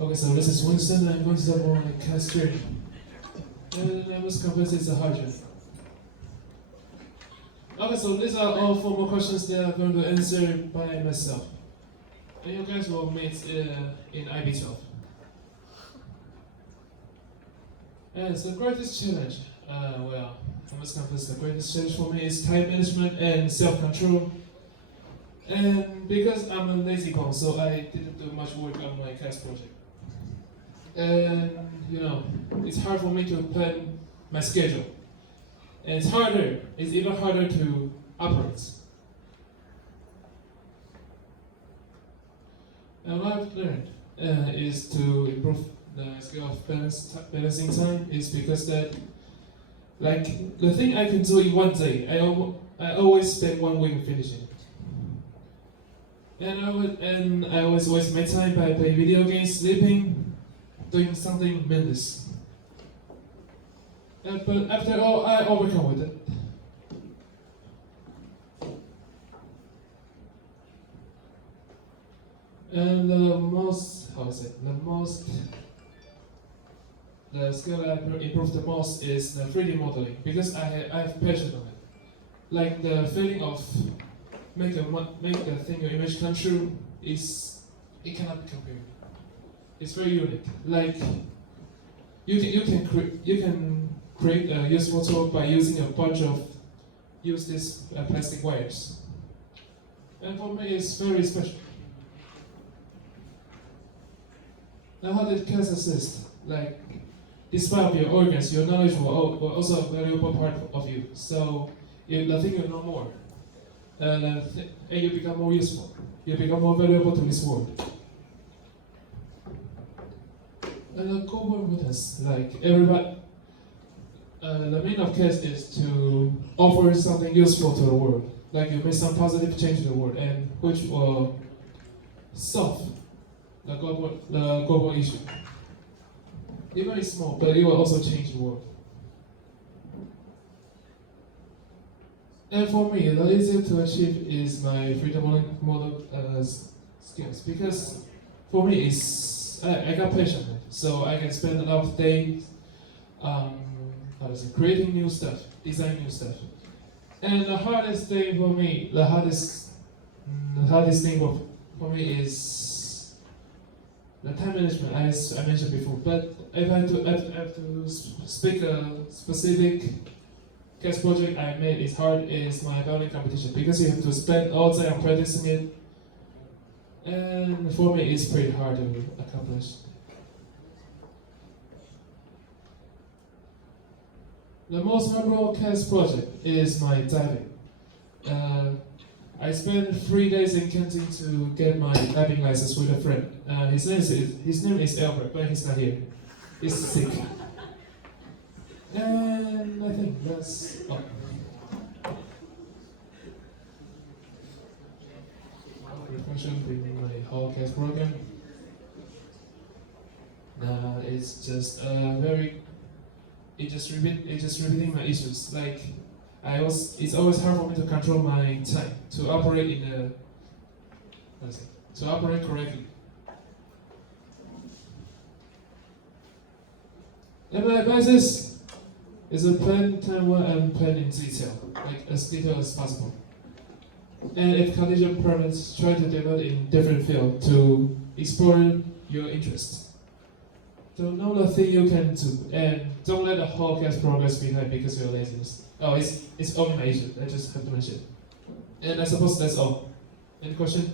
Okay, so this is Winston. I'm going to start on CAS training. And I was convinced it's a hard job. Okay, so these are all formal questions that I'm going to answer by myself. And you guys will meet in IB12. And it's the greatest challenge. Well, I must confess the greatest challenge for me is time management and self-control. And because I'm a lazy bone, so I didn't do much work on my CAS project. And it's hard for me to plan my schedule. And it's even harder to operate. And what I've learned is to improve the skill of balancing time is because that, like, the thing I can do in one day, I always spend 1 week finishing it. And I always waste my time by playing video games, sleeping, doing something meaningless. But after all, I overcome with it. And the skill I improved the most is the 3D modeling because I have passion on it. Like the feeling of make the thing your image come true it cannot be compared. It's very unique. Like you can create a useful tool by using a bunch of useless plastic wires. And for me, it's very special. Now, how did CAS assist? Like, despite of your organs, your knowledge will also a valuable part of you. So, the thing you know more, and you become more useful. You become more valuable to this world. And the core work with us, like everybody, the main of CAS is to offer something useful to the world. Like you make some positive change to the world, and which will solve the global issue. Even it's small, but it will also change the world. And for me, the easiest to achieve is my freedom model skills because for me, I got passion, so I can spend a lot of days creating new stuff, designing new stuff. And the hardest thing for me, the hardest thing for me is the time management, as I mentioned before. But if I have to speak a specific CAS project I made is hard is my violin competition because you have to spend all day on practicing it. And for me, it's pretty hard to accomplish. The most memorable CAS project is my diving. I spent 3 days in Kenton to get my diving license with a friend. His name is Albert, but he's not here. He's sick. And I think that's all. Reflection in my whole CAS program. It's just just repeating my issues. Like it's always hard for me to control my time to operate correctly. And my advice is a plan time well and plan in detail, like as detailed as possible. And if condition permits, try to develop in different fields to explore your interests. So know the thing you can do, and don't let the whole CAS progress behind because of your laziness. Oh, it's only my issue. I just have to mention it. And I suppose that's all. Any question?